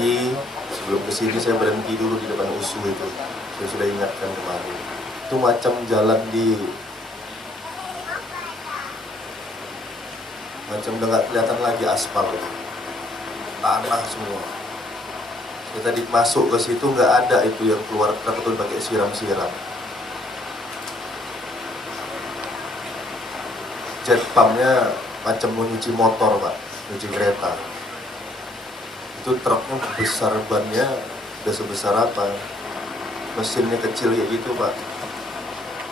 pagi sebelum kesini saya berhenti dulu di depan USU itu. Saya sudah ingatkan kemarin. Itu macam jalan macam udah nggak kelihatan lagi aspal, tanah semua. Saya tadi masuk ke situ nggak ada itu yang keluar truk itu pakai siram-siram. Jet pumpnya macam mau nyuci motor pak, nyuci kereta. Itu truknya besar, bannya udah sebesar apa, mesinnya kecil kayak gitu pak.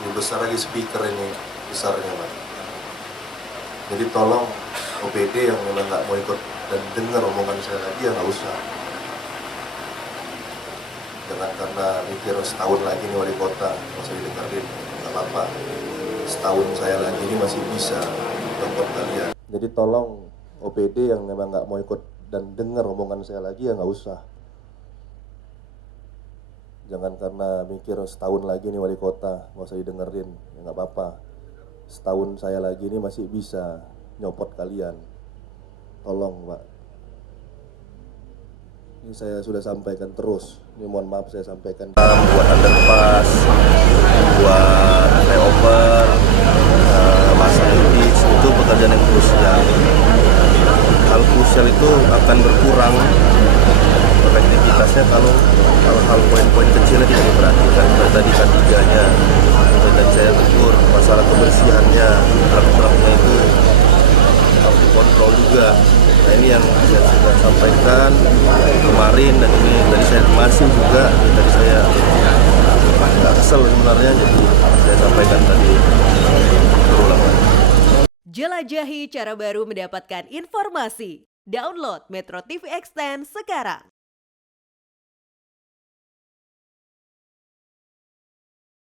Ini besar lagi speaker ini besarnya pak. Jadi tolong OPD yang memang nggak mau ikut dan dengar omongan saya lagi ya nggak usah. Jangan karena mikir setahun lagi nih wali kota masih didengerin, nggak apa-apa. Setahun saya lagi ini masih bisa dapat kalian. Jadi tolong OPD yang memang nggak mau ikut dan dengar omongan saya lagi ya nggak usah. Jangan karena mikir setahun lagi nih wali kota nggak usah didengerin, ya nggak apa-apa. Setahun saya lagi ini masih bisa nyopot kalian. Tolong pak. Ini saya sudah sampaikan terus. Ini mohon maaf saya sampaikan. Buat underpass, buat flyover, masang lift, itu pekerjaan yang krusial. Hal krusial itu akan berkurang efektivitasnya kalau hal-hal poin-poin kecilnya tidak diperhatikan. Seperti tadi K3-nya, dan saya tegur masalah kebersihannya, truk-truknya itu harus dikontrol juga. Nah ini yang saya sudah sampaikan kemarin, dan ini tadi saya masih juga, tadi saya agak kesel sebenarnya, jadi saya sampaikan tadi berulang lagi. Jelajahi cara baru mendapatkan informasi. Download Metro TV Extend sekarang.